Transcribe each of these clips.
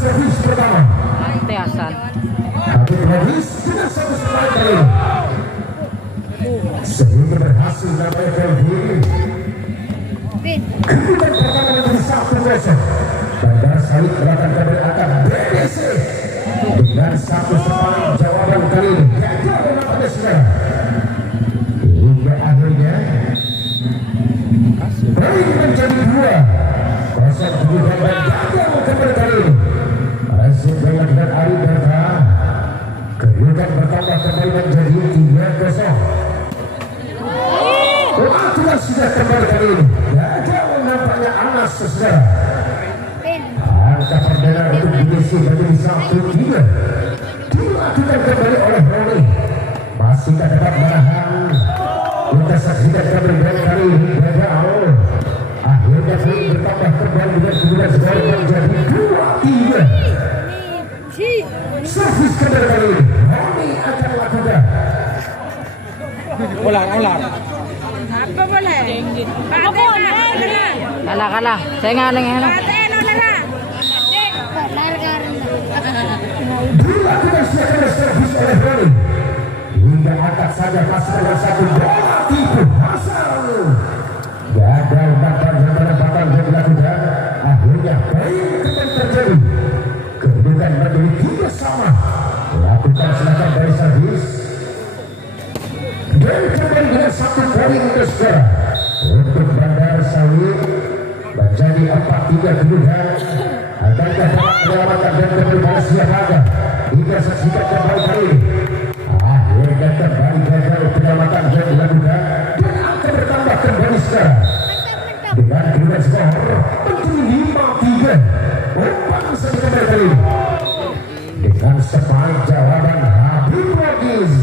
servis pertama. Ante Hasan. Tapi habis dengan satu strike kali ini. Sehingga berhasil mendapatkan diri. Kemudian pertama menjadi 1-0. Bandar Sawit belakang kembali akan BBC dengan satu strike jawaban kali ini. Gagal mendapat saudara. Hingga akhirnya poin menjadi 2-0 kemudian gagal kembali kali ini. Masih dengan Ari Berta. Kedudukan bertambah kembali menjadi 3-0. Aturan sudah kembali kali ini. Gagal nampaknya Anas saudara. Angka perdana untuk BBC menjadi 1-3. Dilakukan kembali oleh Roni. Masih tak dapat menahan. Kita saksikan kembali kali ini gagal. Akhirnya poin bertambah kembali dengan kedudukan skor menjadi 2-3. Servis kembali kali ini. Roni akan lakukan. Ular. Apa boleh? Apa boleh? Kalah. Saya ngaling ya. Dilakukan secara servis oleh Roni. Hingga angkat saja masih dengan satu bola tipu Hasan. Gagal bakal yang bakal dilakukan. Akhirnya poin kembali terjadi. Kedudukan menjadi 3-sama. Lakukan silakan dari servis. Dan kembali dengan 1 poin untuk sekarang. Untuk Bandar Sawit menjadi 4-3 kedudukan. Agarkah dapat menyelamatkan dan kembali pada siap laga. Kita saksikan kembali kali ini. Akhirnya kembali gagal penyelamatan dan dilakukan. Dan angka bertambah kembali sekarang. Dengan kedudukan skor menjadi 5-3. Umpan saja kembali kali ini. Dengan sepaik jawaban Habib Wagiz.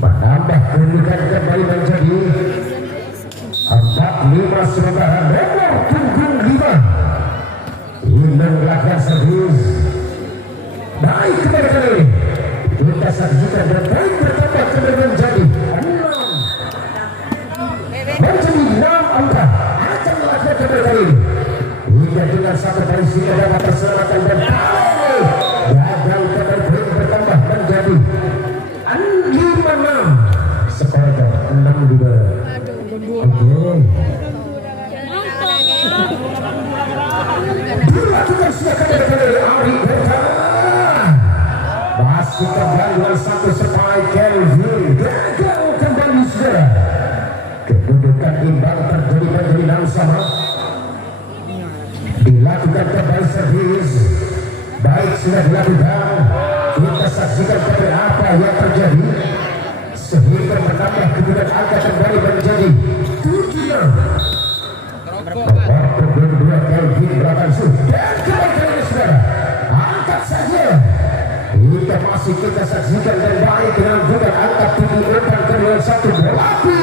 Menambah kedudukan kembali menjadi 4-5 sementara nomor punggung 5. Ingin melakukan servis. Baik kembali kali ini. Kita saksikan dan poin bertambah kembali menjadi 6 angka. Akan melakukan kembali kali ini. Hingga dengan satu kali sehingga dapat terselamatkan dan kali gagal kembali poin bertambah menjadi 5-6. Skor 6-2. Oke. Dilakukan silakan dari Ari Berta. Masih kembali dengan satu spike Kelvin. Gagal kembali saudara. Kedudukan imbang terjadi menjadi 6-sama. Dilakukan kembali servis. Baik sudah dilakukan. Kita saksikan kembali apa yang terjadi. Sehingga menambah kedudukan angka kembali menjadi 7. Nomor kedua Kelvin belakang sudah kembali saudara. Angkat saja. Kita masih kita saksikan dan baik dengan bukan angkat tinggi umpan kedua 1 bola api.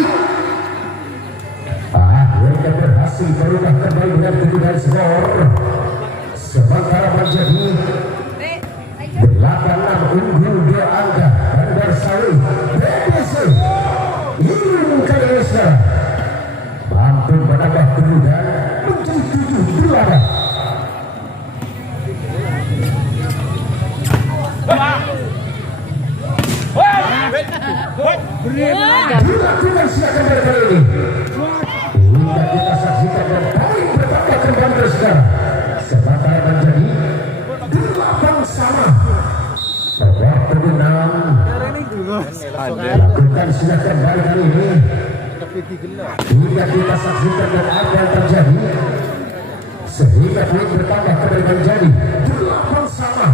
Akhirnya berhasil berubah kembali dengan kedudukan skor. Sementara menjadi 8-6 unggul 2 angka Bandar Sawit BBC. Ini kali ini saudara mampu menambah kedudukan menjadi 7-2. Dilakukan silakan dari kali ini. Hingga kita saksikan dan poin bertambah kembali terus sekarang. Sementara menjadi 8-sama. Waktu 6. Lakukan silakan dari kali ini. Hingga kita saksikan dan apa yang terjadi. Sehingga poin bertambah kembali menjadi 8-sama.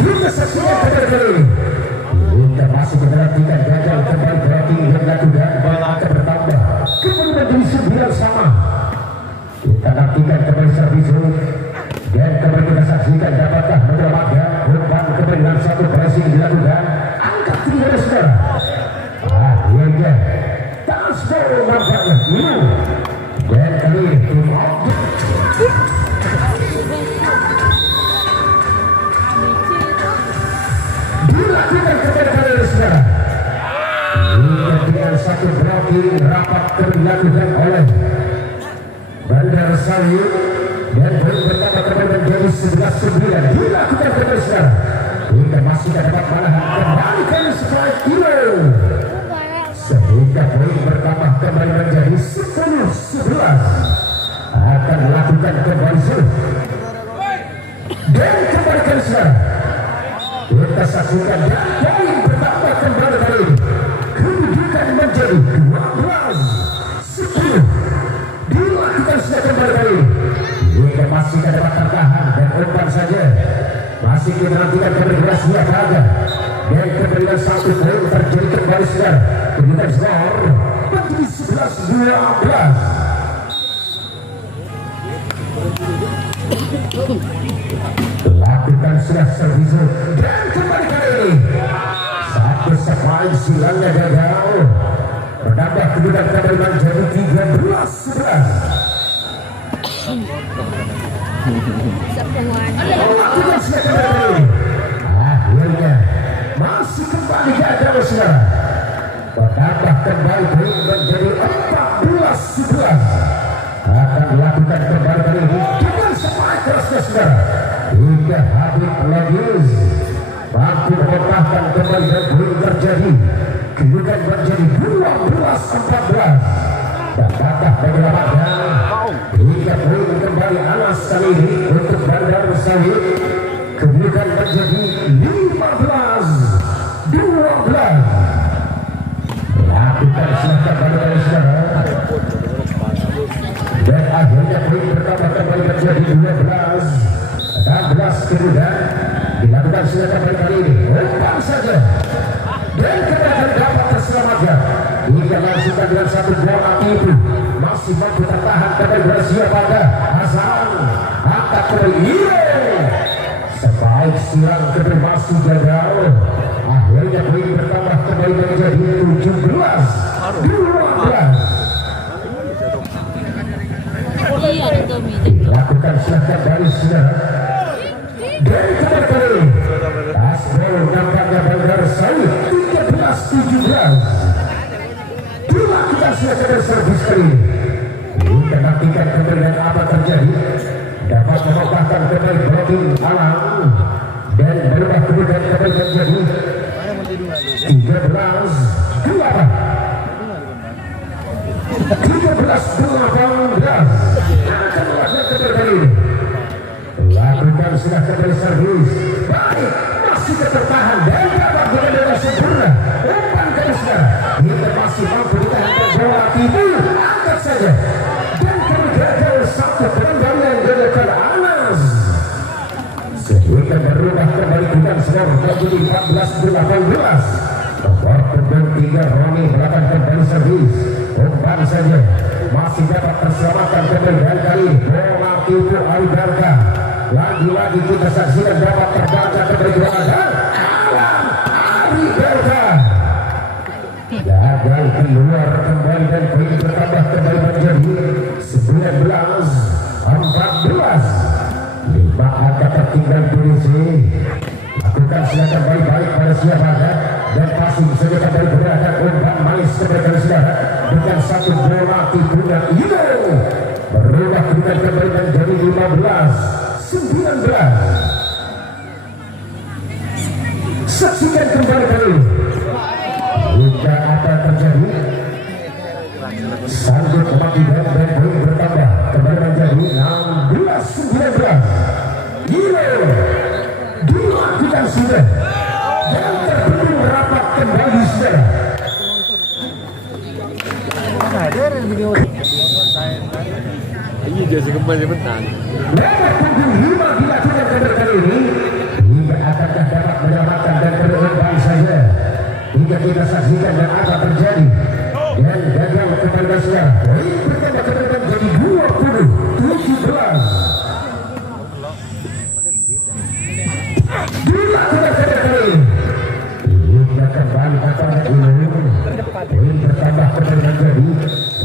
Kita saksikan kembali ini. Kita masih memperhatikan gagal kembali berarti yang dilakukan bola bertambah kembali menjadi 9-sama. Kita nantikan kembali servis dan kembali kita saksikan dapatkah menyelamatkan umpan kembali dengan satu pressing dilakukan. Angkat tinggi saudara. Akhirnya transpor nampaknya dulu dan kali ini tim objek. Dilakukan kepada kalian saudara. Hingga dengan satu blocking rapat dilakukan oleh Bandar Sawit dan poin pertama kembali menjadi 11-9 dilakukan kembali sekarang hingga masih dapat malahan kembalikan strike kilo sehingga poin bertambah kembali menjadi 10-11 akan melakukan kembali suruh dan kembalikan sekarang kita saksikan dan poin bertambah kembali kali ini kedudukan menjadi 12-10 dilakukan sudah kembali kali ini hingga masih dapat tertahan dan umpan saja masih kita nantikan kembali siapa ada dan kembali satu poin terjadi kembali sekarang kedudukan skor menjadi 11-12 lakukan sudah servis dan kembali kali ini satu sepain silangnya gagal menambah kedudukan kembali menjadi 13-11 lakukan sudah kembali akhirnya masih kembali gagal sekarang menambah kembali menjadi 14-11 akan melakukan kembali kali ini dengan sepain kerasnya sekarang hingga Habib Ladiz mampu melepaskan kembali dan poin terjadi kedudukan menjadi 12-14 dan datang menyelamatkan hingga poin kembali Anas kali ini untuk Bandar Sawit kedudukan menjadi 15-12 lakukan silahkan Bandar Sawit dan akhirnya poin pertama kembali menjadi 12-16 kemudian dilakukan silakan kali ini umpan saja dan kembali dapat terselamatkan hingga langsungkan dengan satu bola itu masih mampu tertahan kembali berhasil pada Hasan angkat kembali sebaik silang kembali masih gagal akhirnya poin bertambah kembali menjadi 17-12 lakukan silakan dari silang dan kembali Asbol nampaknya Bandar Sawit 13-17 dilakukan silakan dari servis kali ini kita nantikan kembali dan apa terjadi dapat memotahkan kembali blocking alam dan berubah kemudian kembali menjadi 13-18 akan melakukan kembali ini lakukan sudah kembali servis baik masih tertahan dan dapat dengan sempurna umpan kembali sekarang hingga masih mampu ditahankan bola itu angkat saja dan gagal satu pengendalian gerakan Anas sehingga berubah kembali bukan skor menjadi 14-18 nomor punggung 3 Roni melakukan kembali servis umpan saja masih dapat terselamatkan kembali dan kali bola itu Albarka lagi-lagi kita saksikan dapat terbaca kembali dan Alam Albarka gagal keluar kembali dan poin bertambah kembali menjadi 19-14 5 angka tertinggal Indonesia lakukan silakan baik-baik pada siap ada dan pasti saja kembali berada umpan manis kembali silakan dengan satu bola tipunya itu berubah kita kembali menjadi 15-19 saksikan kembali kali jika apa terjadi sanggup mati dan poin bertambah kembali menjadi 16-19 dilakukan sudah dan terbendung rapat kembali sudah ini jadi kembali menang nomor punggung 5 dilakukan kali ini hingga akankah dapat menyelamatkan dan berkembang saja hingga kita saksikan dan apa terjadi dan gagal kepada sekarang poin pertama kembali menjadi 20-17 dilakukan kali ini hingga kembali kepada ini poin bertambah kembali menjadi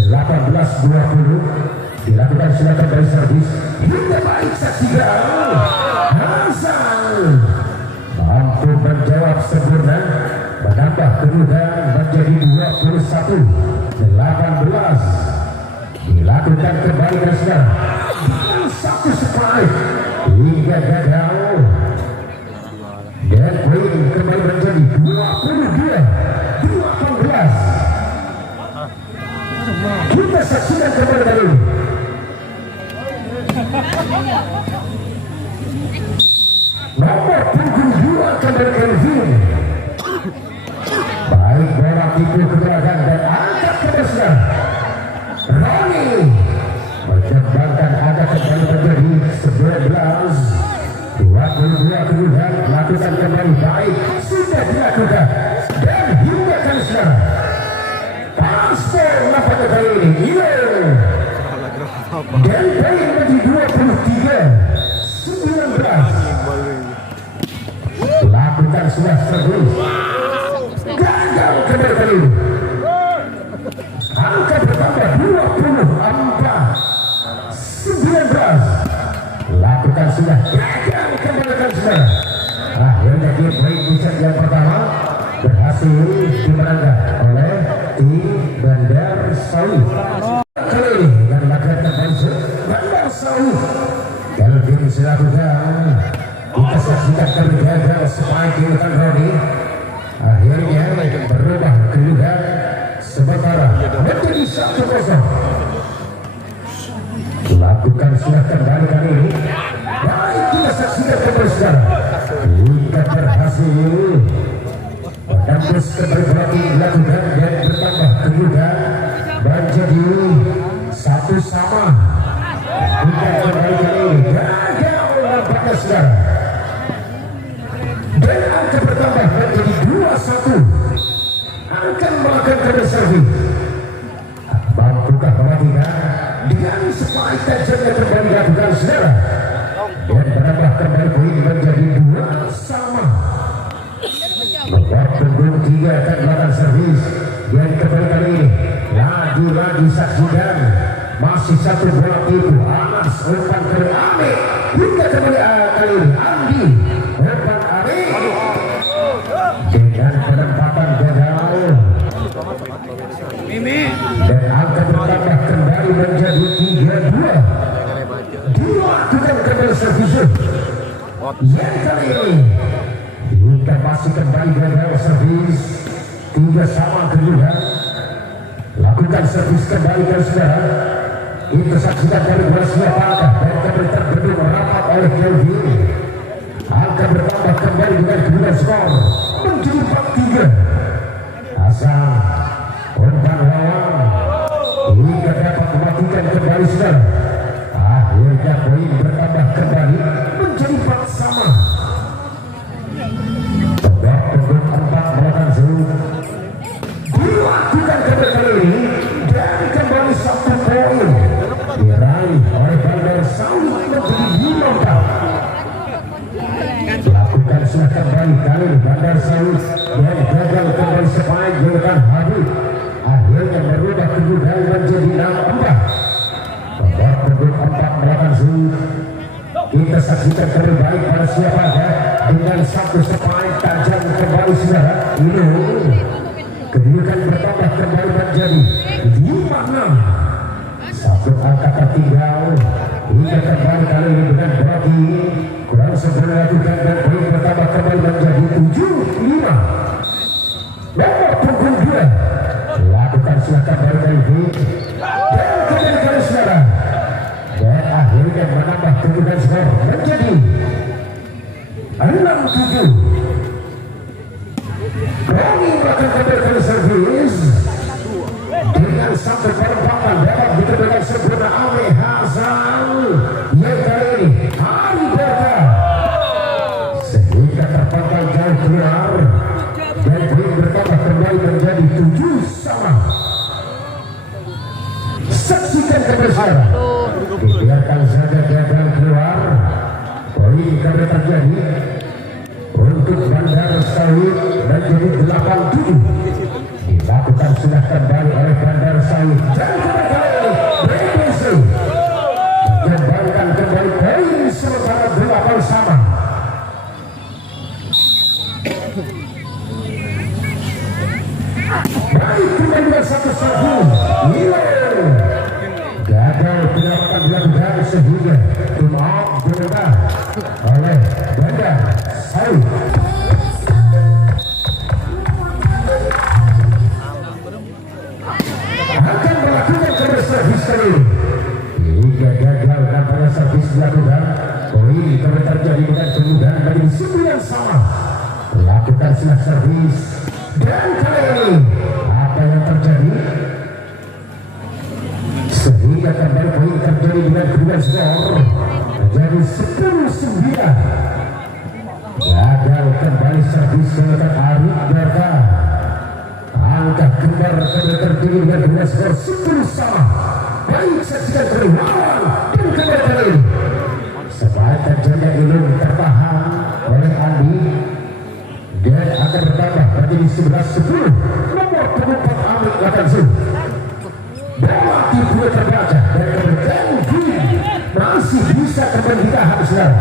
18-20 dilakukan silakan dari servis hingga baik saksikan Hasan mampu menjawab sempurna menambah kedudukan menjadi 21-18. Dilakukan kembali Krishna dengan satu strike hingga gagal, dan poin kembali menjadi 22-18. Kita saksikan kembali kali ini. Nomor punggung 2 kembali Kelvin. Baik bola tipu keberakan dan angkat ke belakang. Roni menyebabkan ada kembali menjadi 11-22 kemudian lakukan kembali baik sudah dilakukan dan hingga kali sekarang Pastor nampaknya kali ini dan poin menjadi 23-19. Lakukan sudah terus gagal kembali kali ini. Angka bertambah 24-19. Lakukan sudah gagal kembali sekarang. Akhirnya game break di set yang pertama berhasil dimenangkan oleh tim Bandar Sawi. Kali ini dengan lakukan kembali Bandar Sawi. Kelvin dilakukan. Kita saksikan kali gagal supaya dilakukan Roni. Akhirnya berubah kedudukan sementara menjadi 1-0. Lakukan sudah kembali kali ini. Baik kita saksikan kembali sekarang. Kita berhasil menembus kembali berarti dilakukan dan bertambah kedudukan menjadi 1-1. Kita kembali kali ini gagal nampaknya sekarang. Dan angka bertambah menjadi 2-1. Akan melakukan kembali servis. Mampukah mematikan dengan spike tajamnya kembali dilakukan saudara dan menambah kembali poin menjadi 2-2. Nomor punggung 3 akan melakukan servis dan kembali kali ini lagi-lagi saksikan masih satu bola tipu Anas umpan ke Ame hingga kembali kali ini Andi umpan Ame dengan penempatan gagal dan angka bertambah kembali menjadi 3-2. Dilakukan kembali servis yang kali ini hingga masih kembali gagal servis 3-3 kedudukan. Lakukan servis kembali ke saudara. Itu saksikan dari berhasil angka dan kembali terbendung rapat oleh Kelvin. Angka bertambah kembali dengan kedudukan skor menjadi 4-3. Asal umpan lawan hingga dapat mematikan kembali saudara. Akhirnya poin bertambah kembali menjadi 4-4. Tebak punggung 4 melakukan zoom dilakukan kembali ini dan kembali 1 poin diraih oleh Bandar Sawi menjadi 5-4. Lakukan sudah kembali kali ini Bandar Sawi dan gagal kembali sepanjang julukan Habib. Akhirnya merubah kedudukan menjadi 6-4. Tebak punggung 4 melakukan zoom. Kita saksikan terlebih baik pada siapa dengan 1 spike tajam kembali saudara. Ini kedudukan bertambah kembali menjadi 5-6. Satu angka tertinggal hingga kembali kali ini dengan berarti kurang sempurna lakukan dan poin bertambah kembali menjadi 7-5. Nomor punggung 2 lakukan silakan baru kali ini dan kembali kali saudara dan akhirnya menambah kedudukan skor menjadi 6-7. Roni melakukan kembali servis dengan satu penempatan dapat dikenakan sempurna oleh Hasan yang kali ini Hari Berkah sehingga terpantau jauh keluar dan poin bertambah kembali menjadi 7-sama. Saksikan kembali sekarang. Biarkan saja gagal keluar. Poin kembali terjadi untuk Bandar Sawi menjadi 8-7. Dilakukan sudah kembali oleh Bandar Sawi dan kembali ini BBC menyumbangkan kembali poin sementara 8 sama. Baik, kembali dengan satu serbu. Gagal penyelamatan dilakukan sehingga tim out diubah oleh Bandar Sari. Akan melakukan cover servis kali ini. Hingga gagal dan pada servis dilakukan. Poin kembali terjadi dengan kemudahan bagi 9 sama. Lakukan silah servis dan kali ini apa yang terjadi? Sehingga kembali poin terjadi dengan kedua skor menjadi 10-9. Gagal kembali servis dengan Arif Berta. Angka kembar kembali terjadi dengan kedua skor 10 sama. Baik, saksikan berlawan dan kembali kali ini. Sebaik terjadi ilmu tertahan oleh Andi dan akan bertambah menjadi 11-10. Nomor penumpang Amit Latanzul. Bola tiba terbaca dan kemudian masih bisa kembali ditahan saudara.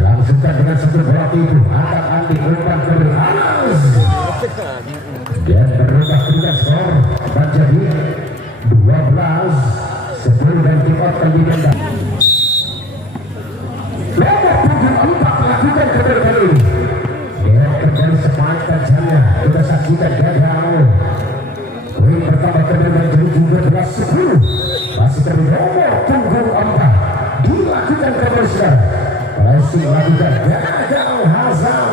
Langsungkan dengan satu bola itu akan Andi umpan ke Anas dan berubah dengan skor menjadi 12-10 dan tim out kembali ganda. Nomor punggung 4 lakukan kembali kali ini dan kembali sepakat tajamnya kita saksikan gagal. Poin pertama kembali menjadi 12-10. Masih kembali nomor punggung 4 dilakukan kembali saudara. Racing lakukan gagal Hazal.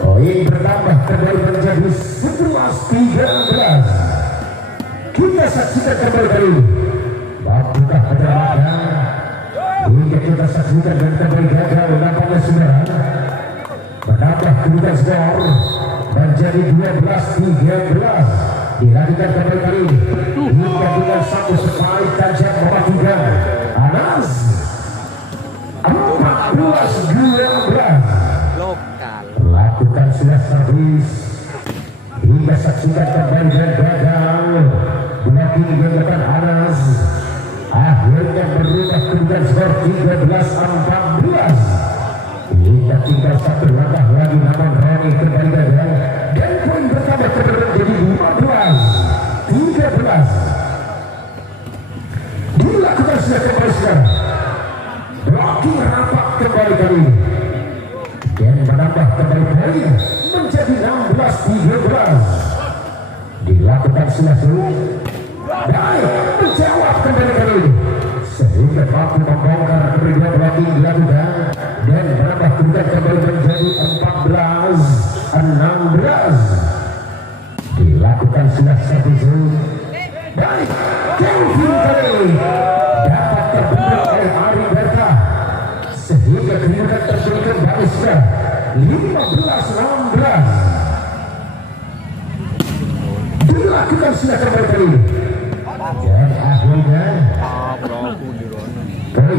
Poin bertambah kembali menjadi 11-13. Kita saksikan kembali kali ini. Buka penyelamatan hingga kita saksikan dan kembali gagal nampaknya saudara. Menambah kemudian skor menjadi 12-13. Dilakukan kembali kali ini hingga dengan satu sekali tajam mematikan Anas 14-12. Lakukan silah servis hingga saksikan kembali dan gagal. Blocking dilakukan Anas. Akhirnya berubah kemudian skor 13-14. Hingga tinggal satu langkah lagi namun Roni kembali gagal dan poin bertambah menjadi 15-13. Dilakukan sudah kembali sekarang. Blocking rapat kembali kali ini dan menambah kembali poin menjadi 16-13. Dilakukan sudah sulit. Baik, menjawab kembali kali ini sehingga mampu membongkar kedua blocking dilakukan dan menambah kemudian kembali menjadi 14-16. Dilakukan sudah servis. Baik, Kelvin kali ini dapat terbentuk oleh Ari Berta sehingga kemudian terjadi kembali sudah 15-16. Dilakukan sudah kembali kali ini dan akhirnya poin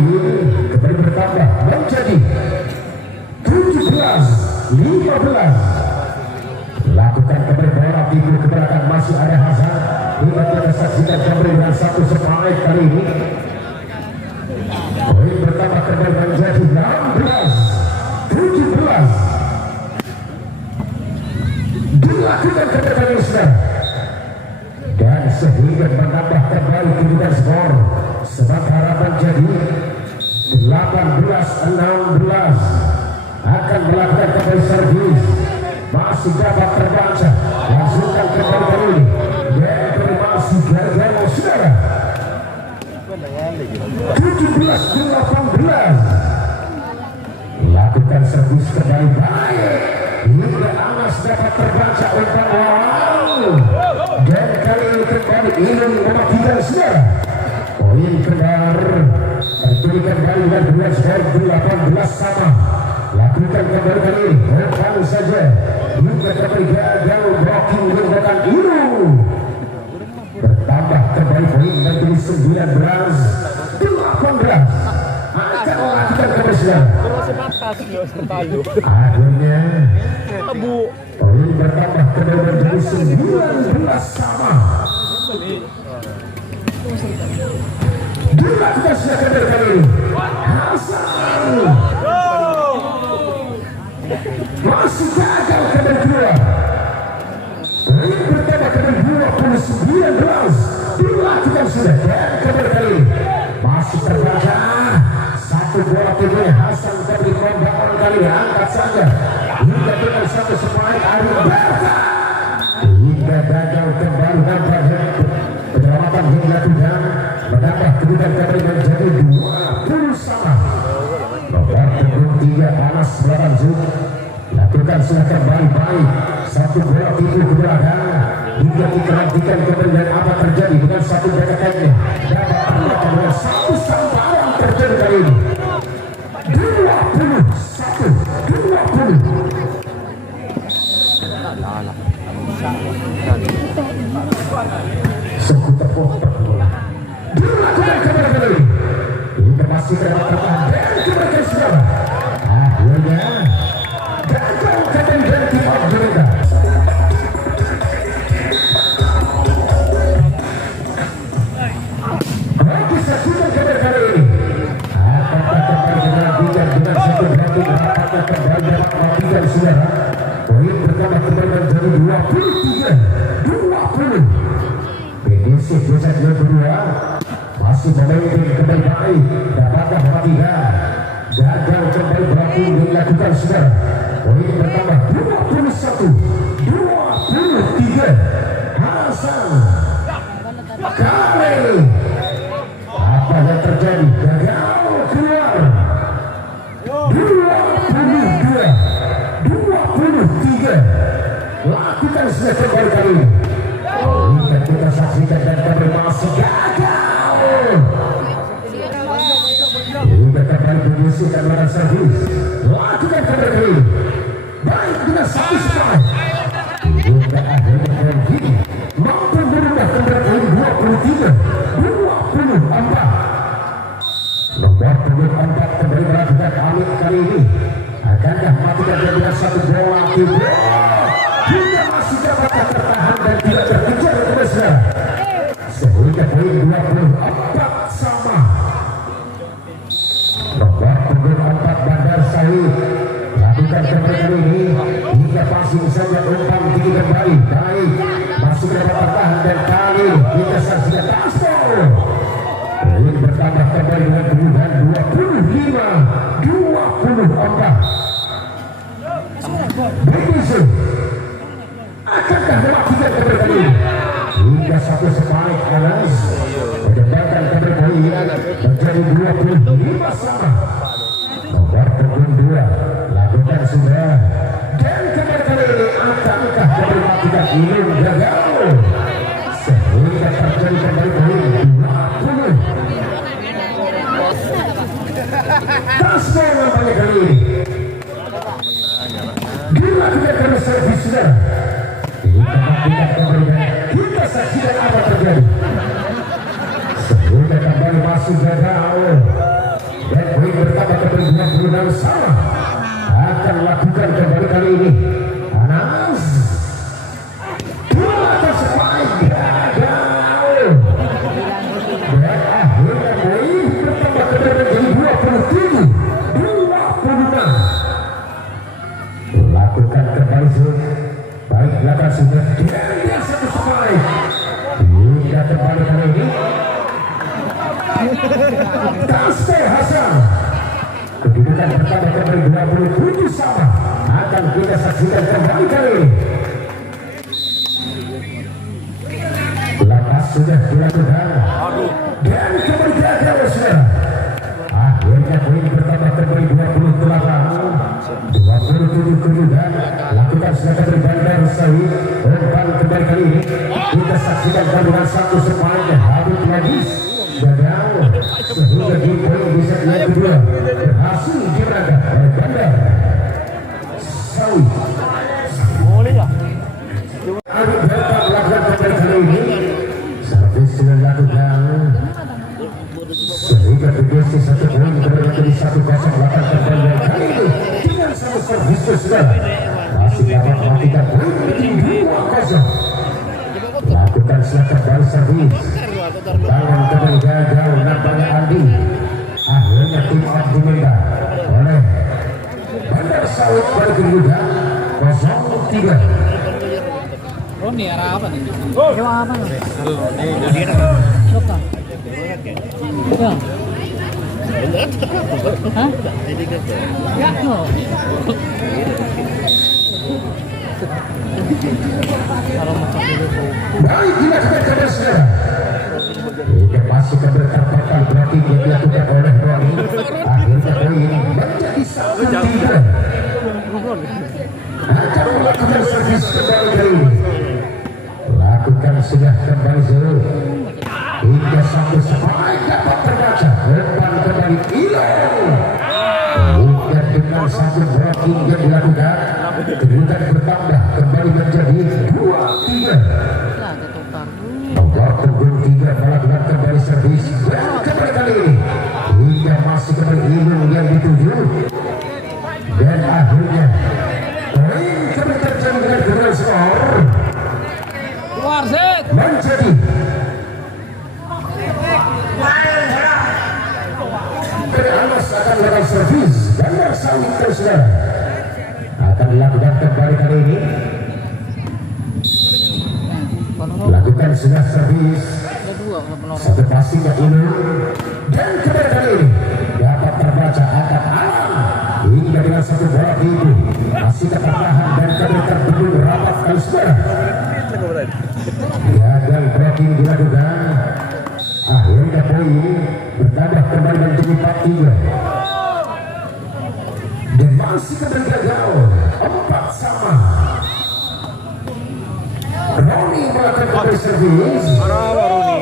kembali bertambah menjadi 17-15. Lakukan kembali bola timbul keberatan masih ada Hasan hingga kita saksikan kembali dengan satu sepaik kali ini. Poin bertambah kembali menjadi 16-17. Dilakukan kembali sudah dan sehingga menambah kembali kemudian skor sementara menjadi 18-16. Akan melakukan kembali servis masih dapat terbaca. Langsungkan kembali kali ini dan masih gagal saudara. 17-18. Lakukan servis kembali baik hingga Anas dapat terbaca umpan wow. Dan kali ini kembali ingin mematikan saudara. Poin keluar terjadi kembali dengan dua skor 18 sama. Lakukan kembali kali ini umpan saja hingga kembali gagal blocking menggunakan Iru. Bertambah kembali poin menjadi 19-18. Akan melakukan kembali saudara. Akhirnya poin bertambah kembali menjadi 19 sama. Dilakukan sudah kembali kali ini Hasan masih gagal kembali keluar. Poin dilakukan sudah dan kembali masih terbaca satu bola timnya Hasan kembali kombangan kali angkat saja hingga dengan satu sepaik Ari Berta hingga gagal kembali nampak penyelamatan hingga tidak menambah kedudukan kembali menjadi 20 sama. Nomor punggung 3 panas belakang Zul lakukan sudah kembali baik satu bola tipu ke belakang hingga diperhatikan kembali dan apa terjadi dengan satu deketannya dapat terlakukan dengan satu samparan terjadi kali ini 21-20 seputar kotak bola dilakukan kembali hingga masih terlakukan dan kembali segala akhirnya gagal kembali dan tidak berubah. Bagi saksikan kembali kali ini apakah kembali dilanjutkan dengan satu berarti apakah kembali dapat melakukan saudara poin pertama kembali menjadi 23-20 PDC Desa Jaya kedua masih memimpin kembali baik dapatkah perhatikan gagal kembali berarti dilakukan saudara poin pertama 21-23 Hasan kali apa yang terjadi gagal keluar 22-23 lakukan sudah kembali kali ini hingga kita saksikan dan kembali masih gagal hingga kembali menyusukan lawan servis lakukan kembali kali ini baik dengan satu strike hingga akhirnya kembali mampu berubah kembali 23-24 nomor punggung 4 kembali melakukan Amit kali ini akankah matikan dia dengan satu bola tiba hingga masih dapat tertahan dan tidak terkejar terusnya sehingga poin 24 sama nomor punggung 4 Bandar Sahid lakukan kembali kali ini hingga passing saja umpan tinggi kembali baik masih dapat tertahan dan kali kita saksikan transpor poin bertambah kembali dengan kedudukan 25-24 BTC akankah melakukan kembali kali ini hingga satu sepaik Anas menjembatkan kembali kali ini menjadi 25 sama nomor punggung 2 lakukan sudah dan kembali kali ini akankah kembali melakukan ini gagal sehingga terjadi kembali kali 20 Kasper nampaknya kali ini dilakukan kembali servis sudah kita kembali kita saksikan apa terjadi sehingga kembali masuk gagal dan poin bertambah kembali 26 sama akan lakukan kembali kali ini Anas atas sepaik gagal dan akhirnya poin bertambah kembali menjadi 27-26 lakukan kembali baik belakang sudah dia satu sepaik hingga kembali kali ini Kasper Hasan kedudukan pertama kembali 27 sama akan kita saksikan kembali kali ini lepas sudah dilakukan dan kembali gagal sudah akhirnya poin pertama kembali 27 kedudukan lakukan sudah kembali Bandar Sahid umpan kembali kali ini kita saksikan kandungan satu sepaiknya Habib Lagis gagal sehingga di poin bisa yang kedua berhasil diraga oleh Bandar Sahid Habib Berta melakukan kembali kali ini servis sudah dilakukan sehingga BDC satu poin kembali menjadi 1-0 lakukan kembali kali ini dengan satu servis sudah masih dapat melakukan poin menjadi 2-0 lakukan sudah kembali servis tangan kembali gagal nampaknya Andi akhirnya tim out diminta oleh Bandar Sahid pada kedudukan 0-3 nih arah apa nih? Coba apa nih? Lokal. Ya. Hah? Ya, no. Kalau masak dulu. Baik, dilakukan kepada saudara. Ini masih keberkatan berarti dia dilakukan oleh Roni. Akhirnya poin menjadi 1-3. Akan melakukan servis kembali kali ini. Lakukan sudah kembali Zul. Hingga satu spike dapat terbaca. Depan kembali hilang. Hingga dengan satu blocking yang dilakukan. Kedudukan bertambah kembali menjadi 2-3. Nomor punggung 3 melakukan kembali servis. Dan kembali kali ini. Hingga masih kembali hilang yang dituju. Dan akhirnya poin kembali terjadi dengan final skor Keluar set. menjadi Anas akan melakukan servis dan bersawit saudara akan dilakukan kembali kali ini. Lakukan sudah servis satu passingnya ini dan kembali kali ini dapat terbaca angkat alam hingga dengan satu bola itu masih tertahan dan kembali terbendung rapat kali saudara. Gagal blocking dilakukan. Akhirnya poin bertambah kembali menjadi 4-3 dan masih kembali gagal 4-sama. Roni melakukan kembali servis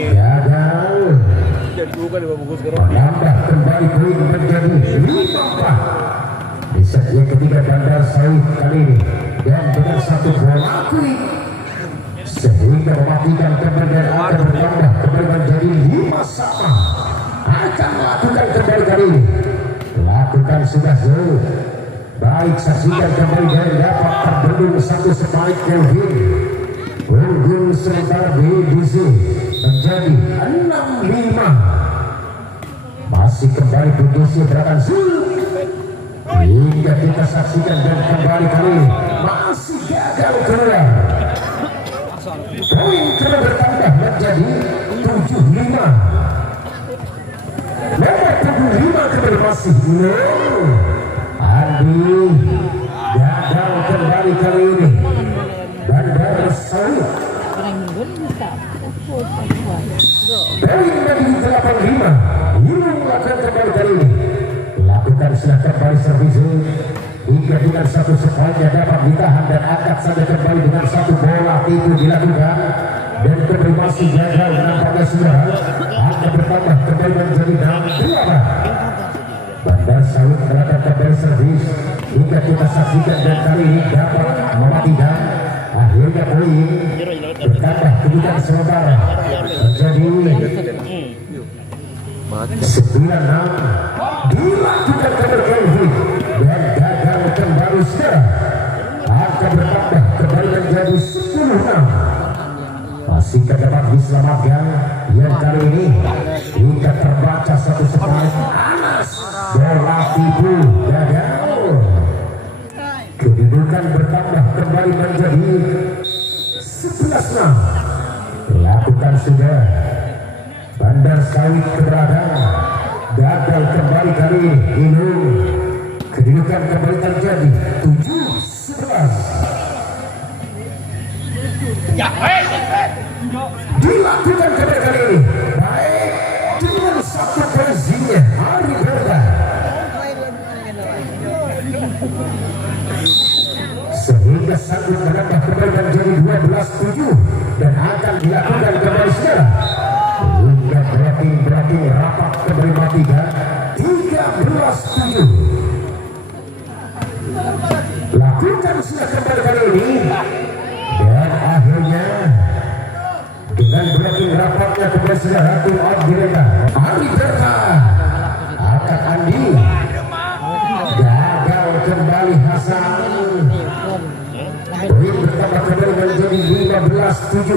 gagal menambah kembali poin menjadi 5-4 di set yang ketiga. Bandar Sawit kali ini dan dengan satu bola quick sehingga mematikan kemudian akan bertambah kembali menjadi 5-sama. Akan melakukan kembali kali ini. Lakukan sudah Zul. Baik, saksikan kembali dan dapat terbendung satu spike Kelvin. Unggul sementara BDC menjadi 6-5. Masih kembali BDC gerakan Zul. Hingga kita saksikan dan kembali kali ini masih gagal keluar. Poin kembali bertambah menjadi 7-5. Nomor 75 kembali masih Andi gagal kembali kali ini. Bandar Sawit poin menjadi 85. Yulung melakukan kembali kali ini. Lakukan sudah kembali servis hingga dengan satu spike dapat ditahan dan angkat saja kembali dengan satu bola itu dilakukan dan kembali masih gagal nampaknya sudah akan bertambah kembali menjadi 6-2. Bandar Sawit melakukan kembali servis hingga kita saksikan dan kali ini dapat mematikan. Akhirnya poin bertambah kedudukan sementara menjadi 9-6. Dilakukan kembali Kelvin dan gagal kembali sekarang akan bertambah kembali menjadi 10-6. Masih dapat diselamatkan yang kali ini hingga terbaca satu spike. Anas bola tipu gagal. Kedudukan bertambah kembali menjadi 11-6. Lakukan sudah Bandar Sawit keberadaan gagal kembali kali ini. Kedudukan kembali terjadi 7-11. Dilakukan kembali kali ini baik dengan satu posisinya Ari Berta sehingga sanggup menambah kembali menjadi 12-7 dan akan dilakukan kembali sekarang hingga blocking rapat kembali matikan 13-7. Lakukan sudah kembali kali ini dan akhirnya dengan blocking rapatnya kembali sudah Ratu Abdireka Ari Berta akan Andi gagal kembali Hasan. Poin bertambah kembali menjadi 15-7.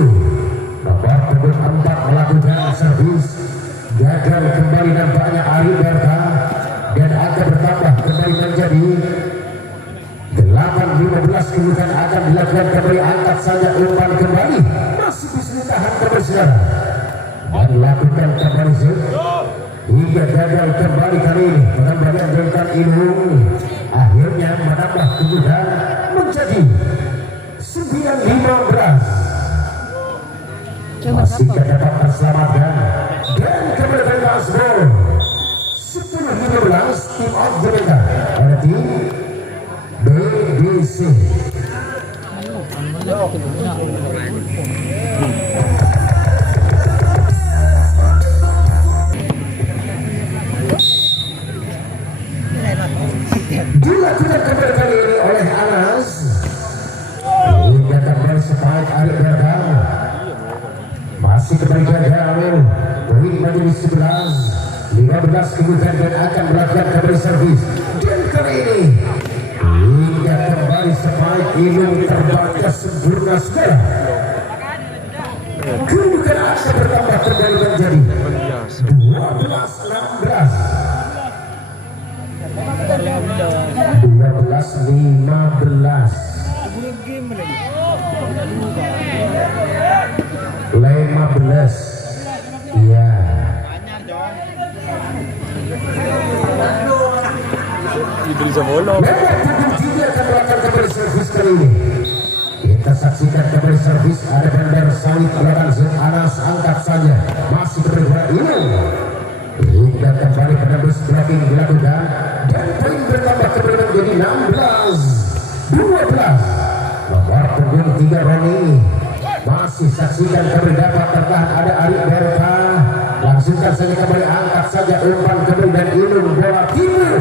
Nomor punggung 4 melakukan servis gagal kembali nampaknya Ari Berta dan akan bertambah kembali menjadi 8-15 15 kemudian akan dilakukan kembali, angkat saja umpan kembali, masih bisa ditahan kembali saudara dan lakukan kembali hingga gagal kembali kali ini pengembalian Deltan Inung akhirnya menambah kemudian menjadi 9-15. Masih dapat terselamatkan dan kembali ke Gol 10-15 tim of the Delta oleh tim BBC. Dilakukan kembali kali ini oleh Anas hingga kembali sepaik Arif Berkam masih kembali gagal poin menjadi 11-15 kemudian dan akan melakukan kembali servis dan kali ini hingga kembali sepaik Inung terbaca sempurna segala kedudukan akan bertambah kembali menjadi 12-16 ya. Kita saksikan kembali servis ada Bandar Sawit melakukan Anas angkat saja masih bergerak ini hingga kembali penembus blocking dilakukan dan poin bertambah kembali menjadi 16-12. Nomor punggung 3 Roni masih saksikan kembali dapat tertahan ada Arif Berka langsungkan saja kembali angkat saja umpan kembali dan Inung bola timur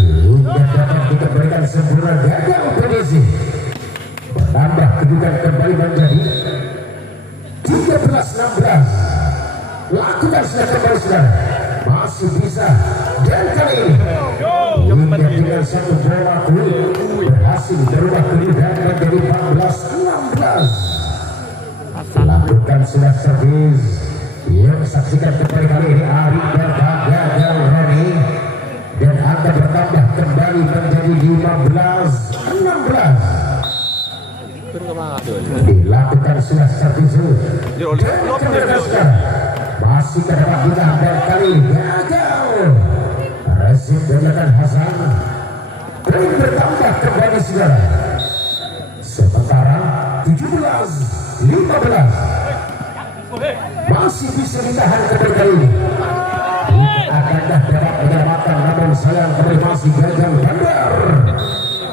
hingga dapat dikembalikan sempurna gagal kondisi bertambah kedudukan kembali menjadi 13-16. Lakukan sudah kembali sudah masih bisa dan kali ini hingga dengan satu bola berhasil berubah kedudukan menjadi 14-16. Lakukan sudah servis yang saksikan kembali kali ini Arif Berka gagal Roni dan akan bertambah kembali menjadi 15-16. Dilakukan sudah servis dan kembali masih terdapat ditahan dan kali ini gagal resip dilakukan Hasan poin bertambah kembali saudara sementara 17-15 masih bisa ditahan kembali kali ini akankah dapat menyelamatkan namun sayang kembali masih gagal Bandar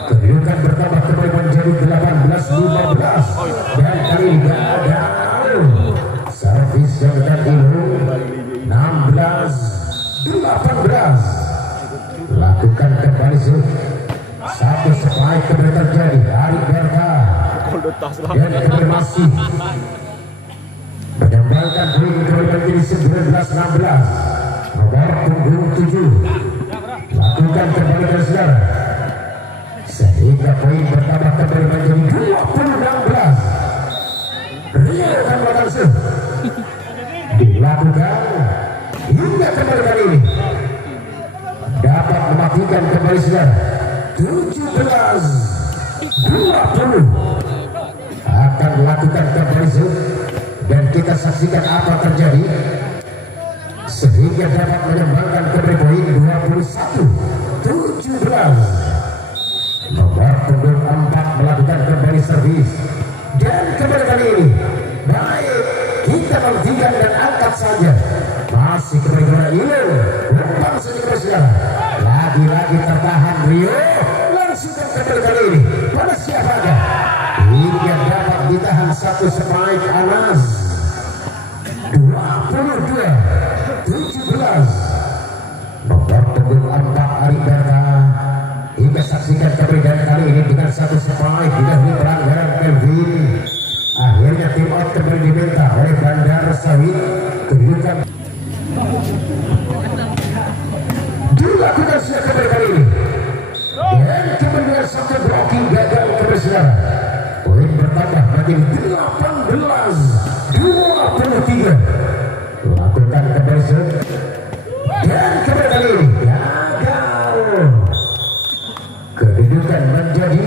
kedudukan bertambah kembali menjadi 18-15 dan kali ini gagal servis yang Inung 16-18. Lakukan kembali satu spike kembali terjadi Arif Berka dan kembali masih menembakkan poin kembali menjadi 19-16. Nomor punggung 7 lakukan kembali ke saudara sehingga poin bertambah kembali menjadi 20-16. Rio akan melakukan dilakukan hingga kembali kali ini dapat mematikan kembali saudara 17-20 akan melakukan kembali dan kita saksikan apa terjadi sehingga dapat menyumbangkan kembali poin 21-17. Nomor punggung 4 melakukan kembali servis dan kembali kali ini baik kita menghentikan dan angkat saja masih kembali kepada Inung umpan saja kembali saudara lagi-lagi tertahan Rio langsungkan kembali kali ini pada siapakah hingga dapat ditahan satu spike Anas 22-17. Nomor punggung 4 Arif Berka hingga saksikan kembali dan kali ini dengan satu spike didahului pelanggaran Kelvin. Akhirnya tim out kembali diminta oleh Bandar Sawit kedudukan dilakukan sudah kembali kali ini dan kemudian satu blocking gagal kembali saudara poin bertambah menjadi 18-23. Lakukan kembali dan kembali kali ini gagal kedudukan menjadi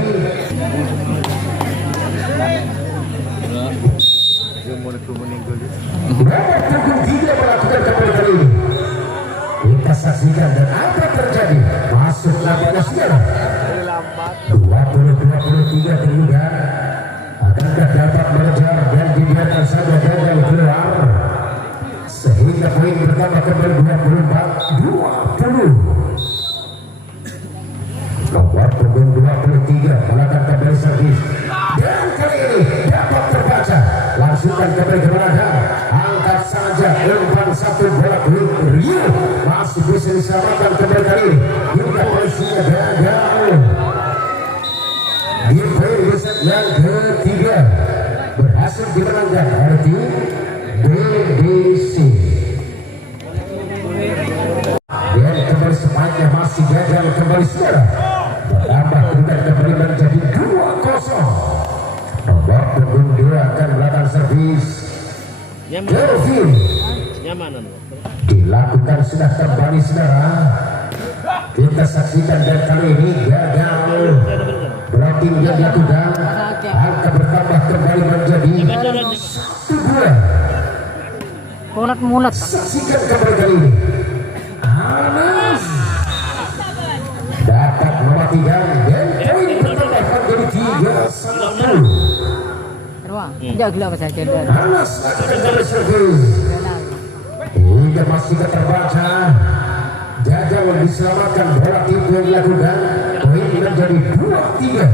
Nomor punggung 3 melakukan kembali kali ini. Kita saksikan dan apa terjadi? Masuk nampaknya sekarang 20-23 terlihat. Akankah dapat mengejar dan dibiarkan saja gagal keluar sehingga poin bertambah kembali 24-20. Nomor punggung 23 melakukan kembali servis dan kali ini dapat terbaca. Langsungkan kembali ke belakang, angkat saja umpan satu bola kulit Rio masih bisa diselamatkan kembali kali ini. Hingga polisinya gagal. Di poin besar yang ketiga berhasil dimenangkan oleh tim BBC. Dan kembali sepanjang masih gagal kembali sekarang. Bertambah kedudukan kembali menjadi 2-0. Nomor punggung 2 akan melakukan servis. Kelvin dilakukan sudah kembali saudara. Kita saksikan dan kali ini gagal. Blocking yang dilakukan. Angka bertambah kembali menjadi 1-2. Mulut. Saksikan kembali kali ini. Anas dapat mematikan dan poin bertambah menjadi 3-1. Tidak gila saja. Anas akan kembali servis. Hingga masih terbaca. Gagal diselamatkan bola tim yang dilakukan. Poin menjadi 2-3.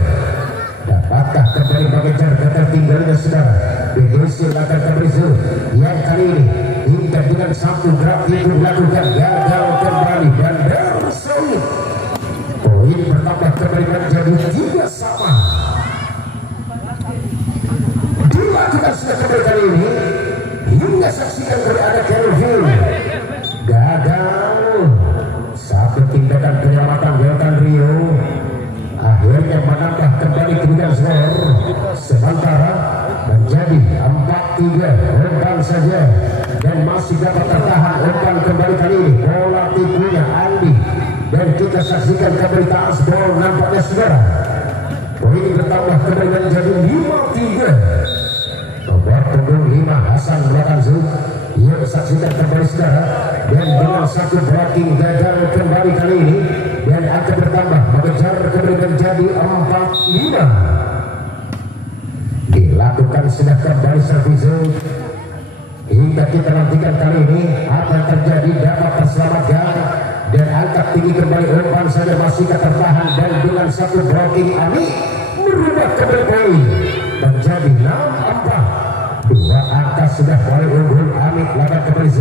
Dapatkah kembali mengejar ketertinggalannya saudara? BBC akan kembali yang kali ini hingga dengan satu gerak itu dilakukan gagal kembali dan bersolid. Poin bertambah kembali menjadi 3-3. Dilakukan sudah kembali kali ini hingga saksikan berada Kelvin gagal. Satu tindakan penyelamatan dilakukan Rio akhirnya menambah kembali kedudukan skor sementara menjadi 4-3 umpan saja dan masih dapat tertahan umpan kembali kali ini bola tipunya Andi dan kita saksikan kembali tas bola nampaknya saudara. Poin bertambah kembali menjadi 5-3. Nomor punggung 5 Hasan melakukan zoom. Ia saksikan kembali saudara dan dengan satu blocking gagal kembali kali ini dan akan bertambah mengejar kembali menjadi 4-5. Dilakukan sudah kembali servis hingga kita nantikan kali ini apa yang terjadi dapat terselamatkan dan angkat tinggi kembali umpan saja masih tertahan dan dengan satu blocking Ami merubah kembali poin menjadi 6-4. Dua angka sudah mulai unggul Amit lawan kembali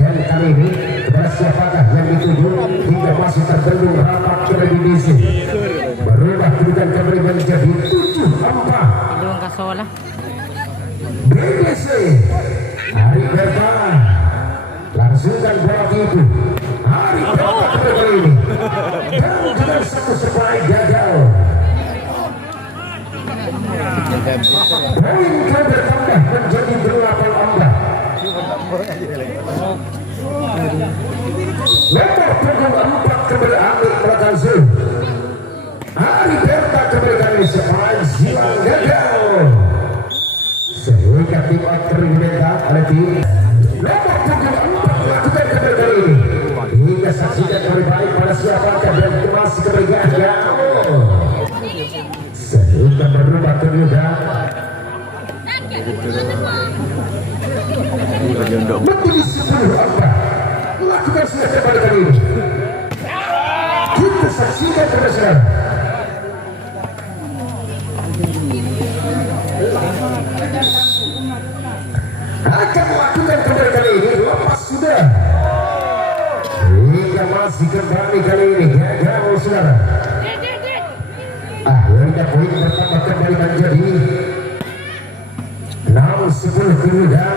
dan kali ini kepada siapakah yang dituju hingga masih terbendung rapat prediksi berubah kedudukan kembali menjadi 7-4. BBC Hari Berta langsungkan bola itu Hari Berta kembali ini dan dengan satu separai gagal. Poin kau bertambah menjadi 8-4. Nomor punggung 4 kembali Amit melakukan zoom. Hari Berta kembali kali separai silang gagal sehingga tim terlibat oleh tim nomor punggung 4 melakukan kembali kali ini hingga saksikan kembali balik pada siapakah dan masih kembali gagal sehingga berubah kedudukan menjadi 10-4. Lakukan sudah kembali kali ini kita saksikan kebesaran akan melakukan kembali kali ini lepas sudah hingga masih kembali kali ini gagal saudara. Akhirnya poin bertambah kembali menjadi 6-10 kemudian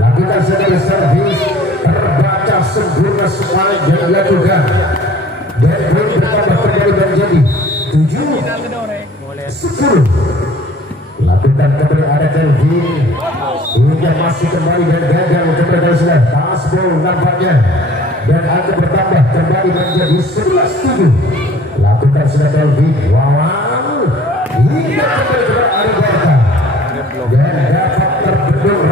lakukan sekali servis terbaca sempurna sepanjang dilakukan dan poin bertambah kembali menjadi 7-10. Lakukan kembali ada Kelvin hingga masih kembali dan gagal kembali sudah tasbol nampaknya dan akan bertambah kembali menjadi 11-7. Lakukan sudah Kelvin Wawan hingga kembali ke Ari Berta dan dapat terbendung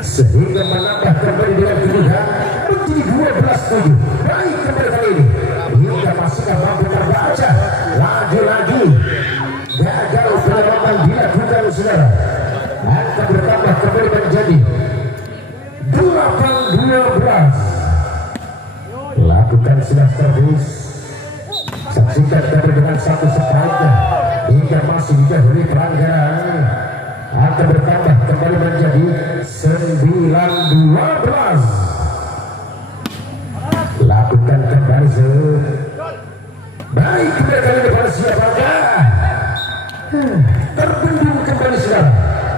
sehingga menambah kembali dengan kemudahan menjadi 12-7. Baik kembali kali ini hingga masukkan mampu terbaca lagi-lagi gagal penyelamatan dilakukan saudara. Angka bertambah kembali menjadi 8-12. Lakukan sudah servis, saksikan kembali dengan satu strike hingga masih didahului pelanggaran. Akan bertambah kembali menjadi 9-12. Lakukan kembali baik kembali kali ini pada siapakah terbendung kembali saudara.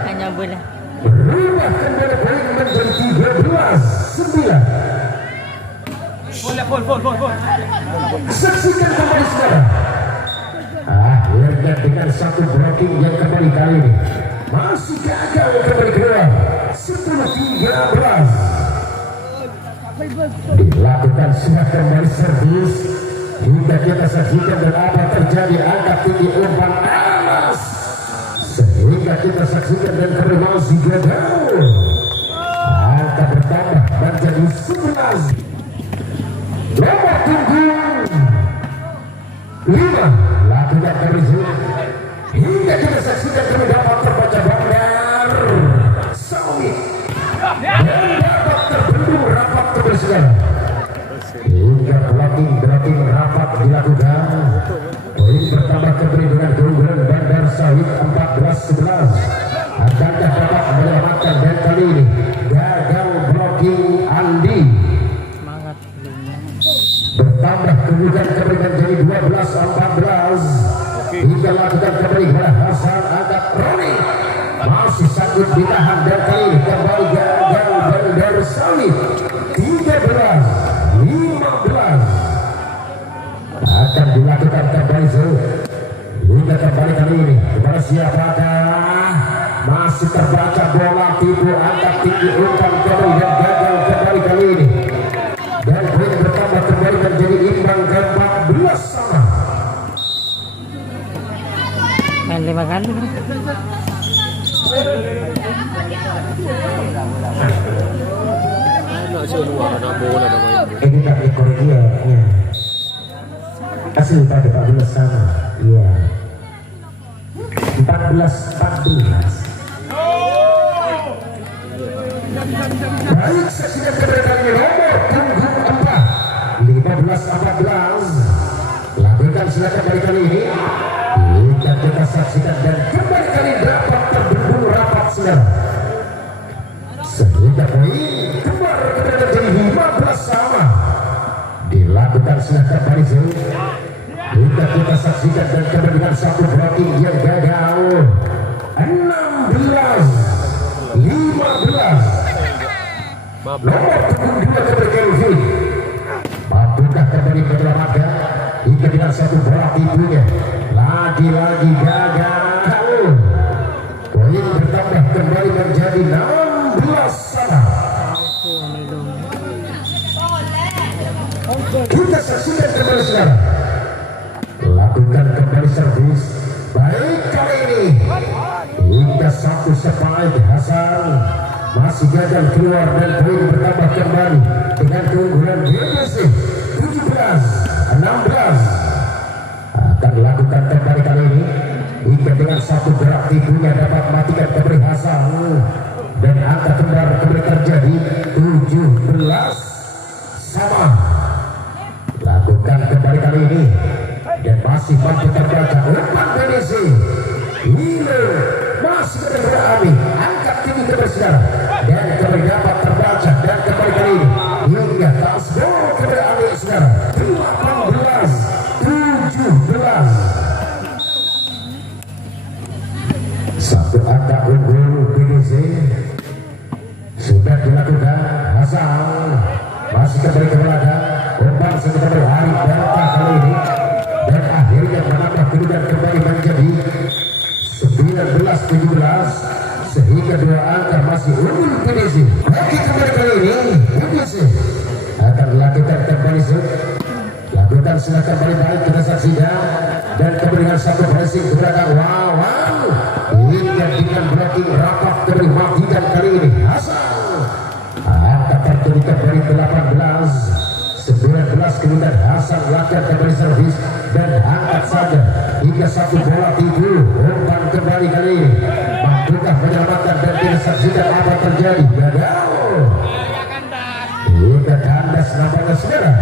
Hanya bola. Berubah kembali poin menjadi 13-9. Saksikan kembali saudara. Akhirnya dengan satu blocking yang kembali kali ini masih gagal kembali keluar. 10-13. Dilakukan sudah kembali servis hingga kita saksikan dan apa terjadi angkat tinggi umpan alas sehingga kita saksikan dan kembali masih gagal. Angka bertambah menjadi 11. Nomor punggung 5. Lakukan kembali hingga kita saksikan kembali dapat terbaca Bandar Sawit dan dapat terbendung rapat kembali saudara. Hingga blocking rapat dilakukan. Poin bertambah kembali dengan keunggulan Bandar Sawit 14-11. Akankah dapat menyelamatkan dan kali ini gagal blocking Andi. Bertambah keunggulan kembali menjadi 12-14. Hingga lakukan kembali kepada Hasan angkat Roni masih sanggup ditahan dan kali ini kembali gagal Bandar Sawit 13-15. Akan dilakukan kembali hingga kembali kali ini kepada siapakah masih terbaca bola tipu angkat tinggi umpan kembali dan gagal kembali kali ini dan poin bertambah kembali menjadi imbang ke-14 sama. Main 5 kali. Ini tak ekor dia ya. Kasih pada 14 sama. Iya. 14-14. Baik, saksikan keberatan nomor punggung 4 15-14. Lakukan silakan kali ini. Hingga kita saksikan dan kembali kali dapat terbendung rapat saudara. Sehingga poin kembali menjadi 15 sama. Dilakukan silakan kali hingga kita saksikan dan kembali dengan satu blocking yang gagal. 16-15. Nomor punggung 2 kembali Kelvin. Mampukah kembali menyelamatkan hingga dengan satu bola tipunya lagi-lagi gagal. Poin bertambah kembali menjadi 16 sama. Kita saksikan kembali saudara. Lakukan kembali servis baik kali ini hingga satu spike Hasan masih gagal keluar dan poin bertambah kembali dengan keunggulan BBC 17-16. Akan dilakukan kembali kali ini hingga dengan satu gerak tipunya dapat matikan kembali Hasan dan angka kembali terjadi 17 sama. Lakukan kembali kali ini dan masih mampu terbaca umpan BBC. Hilo masih berani angkat tinggi kembali saudara dan kembali dapat terbaca dan kembali kali ini hingga tas gol kembali ambil saudara 18-17. Satu angka unggul BBC sudah dilakukan. Hasan masih kembali ke belakang umpan sudah berlari dan kali ini dan akhirnya menambah kedudukan kembali menjadi 19-17 sehingga dua angka masih unggul BBC. Oke, kembali kali ini BBC akan melakukan kembali lakukan silakan kembali baik kita saksikan dan kembali dengan satu pressing ke belakang Wawan hingga dengan dengan blocking rapat dari matikan kali ini Hasan. Angkat terjadi kembali 18-19 kemudian Hasan lakukan kembali servis dan angkat saja hingga satu bola tidur umpan kembali kali ini mampukah menyelamatkan dan kita saksikan apa terjadi gagal hingga kandas nampaknya saudara.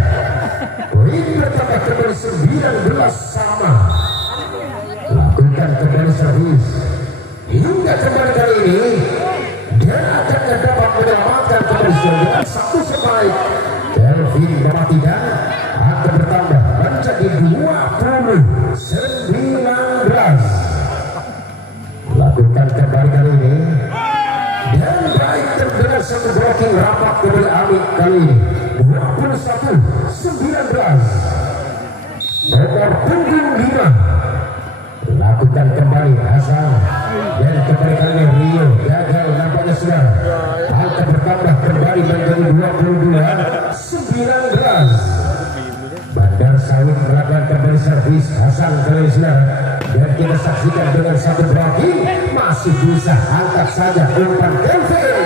Poin bertambah kembali 19 sama. Lakukan kembali servis hingga kembali kali ini dia akan dapat menyelamatkan kembali dengan satu strike. Kelvin mematikan akan bertambah menjadi 20-19. Lakukan kembali kali ini dan baik terdengar satu blocking rapat kembali Amit kali ini 21-19. Nomor punggung 5 lakukan kembali Hasan dan kembali kali ini Rio gagal nampaknya sudah akan bertambah kembali menjadi 22-19. Bandar Sawit melakukan kembali servis Hasan kali ini dan kita saksikan dengan satu blocking masih bisa angkat saja umpan Kelvin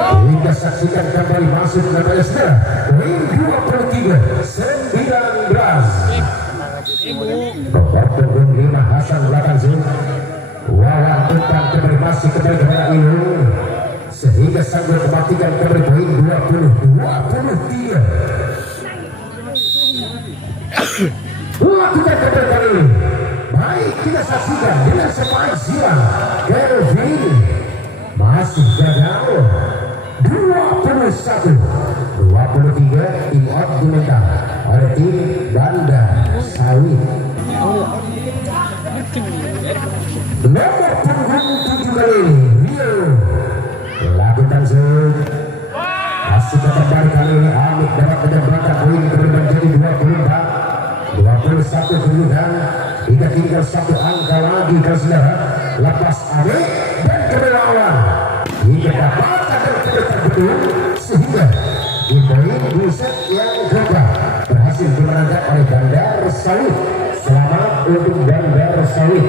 hingga saksikan kembali masuk nampaknya sudah poin 23-19. Nomor punggung 5 Hasan belakang zoom Wawan umpan kembali masih kembali kepada Ilung sehingga sanggup mematikan kembali poin 20-23. Lakukan kembali kali ini baik kita saksikan dengan sepaik silang Kelvin masih gagal 21-23 tim Ordinata oleh tim Bandar Sawit. Nomor punggung 7 kali ini Rio lakukan zoom masih kembali kali ini Amit dapat menyebabkan poin kembali menjadi 24-21 kemudian hingga tinggal satu angka lagi kalau saudara lepas Amit dan kebelawan hingga dapat akan kita terbetul sehingga di poin di set yang kedua berhasil dimenangkan oleh Bandar Sawit. Selamat untuk Bandar Sawit.